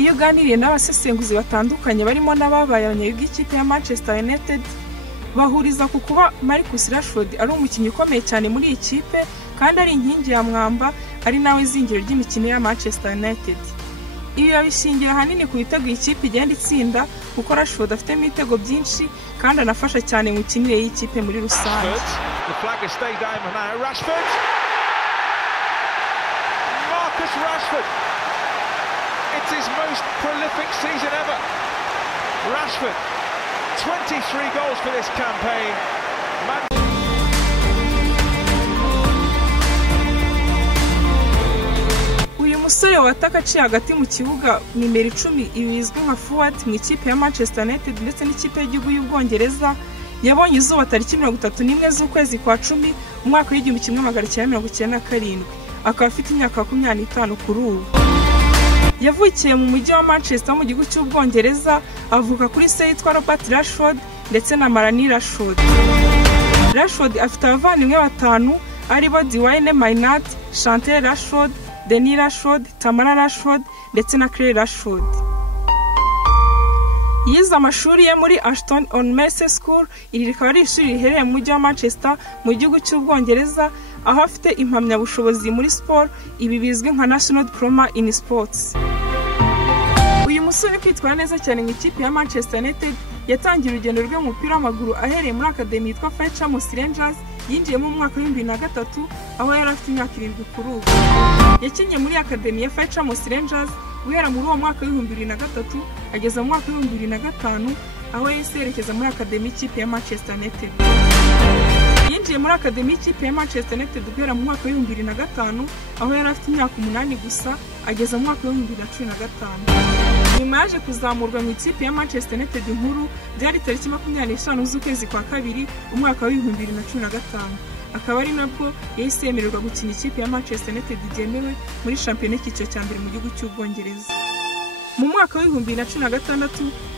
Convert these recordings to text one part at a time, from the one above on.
iyo uganiriye n'abasesenguzi batandukanye barimo n'ababaye abanyagihugu b'ikipe ya Manchester United bahuriza ku kuba Marcus Rashford ari umukinnyi ukomeye cyane muri iyi kipe kandi ari inkingi ya mwamba ari nawe zingiro ry'imikino ya Manchester United. Iyo yabishingira hanini ku bitego ikipe igenda itsinda kuko Rashford afite ibitego byinshi kandi anafasha cyane mu kinire y'ikipe muri rusange. Marcus Rashford. It's his most prolific season ever. Rashford, 23 goals for this campaign. Uyu musore wataka aciye hagati mu kibuga nimero 10 ibizwi nka forward mu ikipe ya Manchester United ndetse n'ikipe y'igihugu y'Ubwongereza yabonye izuba tariki 31 z'ukwezi kwa 10 umwaka w'1997 akaba afite imyaka 25 kuri ubu. Yavukiye mu mujyi wa Manchester mu gihugu cy'Ubwongereza avuka kuri se yitwa Robert Rashford ndetse na Melanie Rashford. Rashford afite abavandimwe batanu aribo Dwayne Maynard, Chantal Rashford, Denis Rashford, Tamara Rashford ndetse na Claire Rashford. Yize amashuri ye muri Ashton-on-Mercy School, iri rikaba ari ishuri riherereye mu mujyi wa Manchester mu gihugu cy'Ubwongereza aho afite impamyabushobozi muri sport, ibi bizwi nka National Diploma in Sports. Uyu musore kwitwara neza cyane mu ikipe ya Manchester United yatangiye urugendo rwe mu mupira w'amaguru ahereye muri academy yitwa Fletchermoor Rangers yinjiye mu mwaka wa 2003 aho yari afite imyaka 7 kuri ubu. Yakinnye muri academy ya Fletchermoor Rangers guhera muri uwo mwaka wa 2003 ageza mu mwaka wa 2005 aho yerekeza muri academy y'ikipe ya Manchester United. Yinjiye muri academy y'ikipe ya Manchester United guhera mu mwaka wa 2005 aho yari afite imyaka 8 gusa ageza mu mwaka wa 2015. Nyuma yaje kuzamurwa mu ikipe ya Manchester United nkuru byari tariki 25 z'ukwezi kwa 2 umwaka wa 2015 akaba ari nabwo yahise yemererwa gukina ikipe ya Manchester United byemewe muri shampiyona y'icyiciro cya mbere mu gihugu cy'Ubwongereza. Mu mwaka wa 2016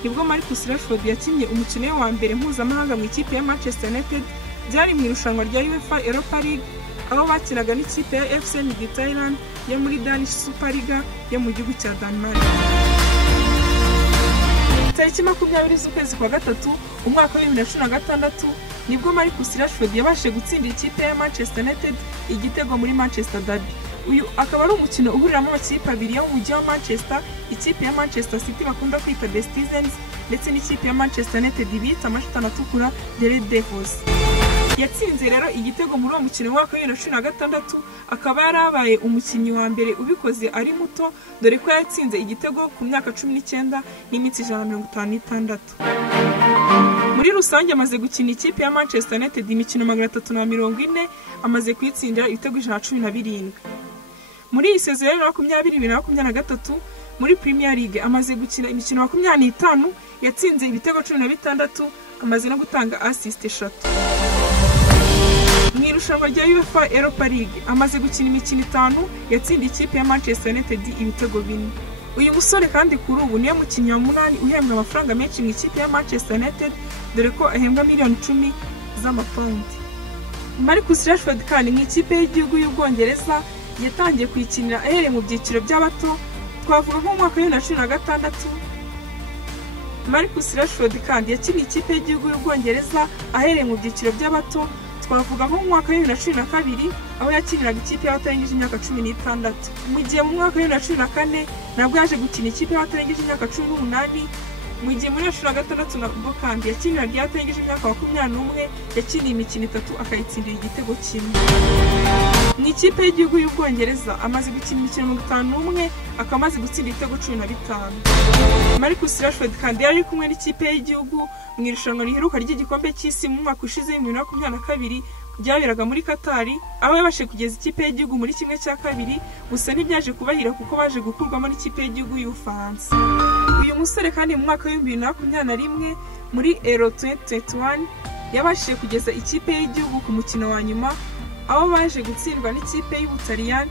nibwo Marcus Rashford yakinnye umukino wa mbere mpuzamahanga mu ikipe ya Manchester United byari mu irushanwa rya UEFA Europa League aho bakinaga n'ikipe ya FC Midtjylland yo muri Danish Super Liga yo mu gihugu cya Denmark. Tariki 20 z'ukwezi kwa 3 umwaka wa 2016 nibwo Marcus Rashford yabashe gutsindira ikipe ya Manchester United igitego muri Manchester Derby. Uyu akaba ari umukino uhuriramo amakipe abiri yo mu mujyi wa Manchester, ikipe ya Manchester City bakunda kwita The Citizens ndetse n'ikipe ya Manchester United bita amashitani atukura The Red Devils. Yatsinze rero igitego muri uwo mukino wa 2016 akaba yarabaye umukinnyi wa mbere ubikoze ari muto dore ko yatsinze igitego ku myaka 19 n'imitsi 156. Muri rusange amaze gukina ikipe ya Manchester United imikino 340 amaze kwitsindira ibitego 117. Muri iyi sezon ya 2023 muri Premier League amaze gukina imikino 25 yatsinze ibitego 16 amaze no gutanga assist 3. Mu irushanwa rya UEFA Europa League amaze gukina imikino 5 yatsinda ikipe ya Manchester United ibitego 4. Uyu musore kandi kuri ubu niyo mukinnyi wa 8 uhembwa amafaranga menshi mu ikipe ya Manchester United dore ko ahembwa miliyoni 10 z'amapaundi. Marcus Rashford kandi mu ikipe y'igihugu y'Ubwongereza yatangiye kuyikinira ahereye mu byiciro by'abato twavuga nko mu mwaka wa 2016. Marcus Rashford kandi yakiniye ikipe y'igihugu y'Ubwongereza ahereye mu byiciro by'abato twavuga nko mu mwaka wa 2012 aho yakiniraga ikipe y'abatarengeje imyaka 16. Mu gihe mu mwaka wa 2014 nabwo yaje gukina ikipe y'abatarengeje imyaka 18. Mu gihe muri 2016 nabwo kandi yakinira ry'abatarengeje imyaka 21 yakiniye imikino 3 akayitsindira igitego kimwe. Mu ikipe y'igihugu y'Ubwongereza amaze gukina imikino 51 akamaze gutsinda ibitego 15. Marcus Rashford kandi yari kumwe n'ikipe y'igihugu mu irushanwa riheruka ry'igikombe cy'isi mu mwaka ushize 2022 byaberaga muri Qatar aho yabashe kugeza ikipe y'igihugu muri kimwe cya kabiri gusa ntibyaje kubahira kuko baje gukurwamo n'ikipe y'igihugu y'Ubufaransa. Uyu musore kandi mu mwaka wa 2021 muri Euro 2021 yabashije kugeza ikipe y'igihugu ku mukino wa nyuma aho baje gutsindwa n'ikipe y'Ubutaliyani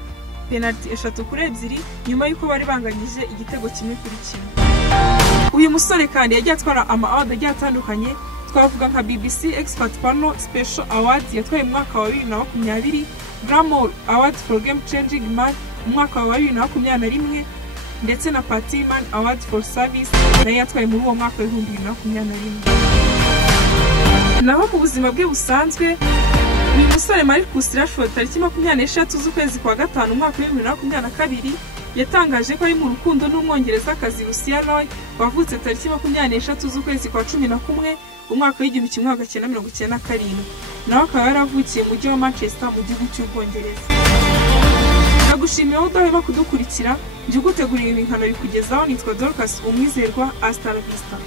penalty 3-2 nyuma y'uko bari banganyije igitego 1-1. Uyu musore kandi yagiye atwara ama-award agiye atandukanye twavuga nka BBC Expert Panel Special Award yatwaye mu mwaka wa 2020, Glamour Award for Game Changing Man mu mwaka wa 2021, ndetse na Patiman Award for Service nayo yatwaye muri uwo mwaka wa 2021. Naho mu buzima bwe busanzwe uyu musore Marcus Rashford tariki 23 z'ukwezi kwa gatanu umwaka wa 2022 yatangaje ko ari mu rukundo n'umwongerezakazi Lucia Roy wavutse tariki 23 z'ukwezi kwa 11 umwaka wa 1997. naho akaba yaravukiye mu mujyi wa Manchester mu gihugu cy'Ubwongereza. Nagushimiye aho udahwema kudukurikira, njye gutegurira ibinkano bikugezaho nitwa Dorcas Umwizerwa. Hasta la vista.